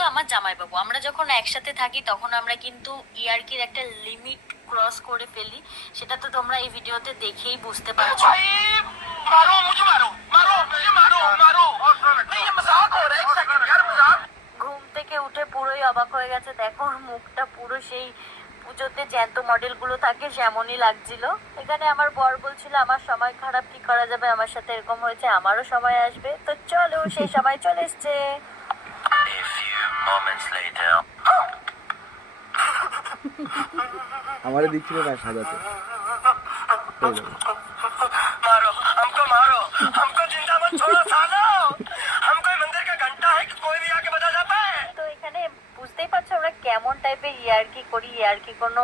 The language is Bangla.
তো আমার জামাইবাবু, আমরা যখন একসাথে থাকি তখন আমরা কিন্তু ইয়ার্কির একটা লিমিট ক্রস করে ফেলি, সেটা তো তোমরা এই ভিডিওতে দেখেই বুঝতে পারছো। मारो मुझे मारो मारो मुझे मारो मारो नहीं ये मजाक हो रहा है एक सेकंड यार मजाक। ঘুম থেকে উঠে পুরোই অবাক হয়ে গেছে, দেখো ওর মুখটা পুরো সেই পুজোতে জ্যান্ত মডেলগুলো থাকে সেমনই লাগছিল। এখানে আমার বর বলছিল আমার সময় খারাপ, কি করা যাবে, আমার সাথে এরকম হয়েছে, আমারও সময় আসবে, তো চলো সেই সময় চলে এসছে। A few moments later আমারে দিচ্ছিল না সাজাতে। मारो हमको जिंदा मत छोड़ो सालो, हम कोई मंदिर का घंटा है कि कोई भी आके बजा जाता है। তো এখানে বুঝতেই পারছো আমরা কেমন টাইপের ইয়ার্কি করি, ইয়ার্কি কোনো